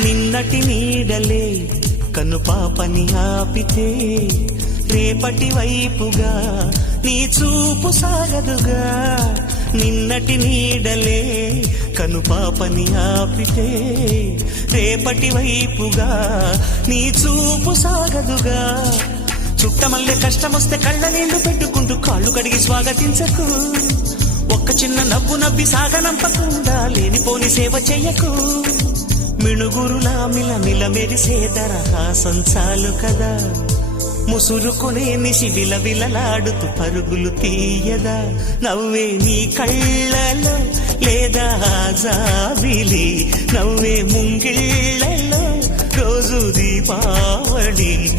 నిన్నటి నీడలే కను పాపని ఆపితే రేపటి వైపుగా నీ చూపు సాగదుగా. నిన్నటి నీడలే కను పాపని ఆపితే రేపటి వైపుగా నీ చూపు సాగదుగా. చుట్టమల్లే కష్టమొస్తే కళ్ళ నీళ్లు పెట్టుకుంటూ కాళ్ళు కడిగి స్వాగతించకు. ఒక్క చిన్న నవ్వు నవ్వి సాగనంపకుండా లేనిపోని సేవ చెయ్యకు. మిణుగురులా మిలమిల మెరిసే దరహాసం చాలు కదా. ముసురుకునే నిశి విలవిలలాడుతూ పరుగులు తీయదా. నవ్వే నీ కళ్ళలో లేదా జాబిలి, నవ్వే ముంగిళ్ళలో రోజు దీపావళి.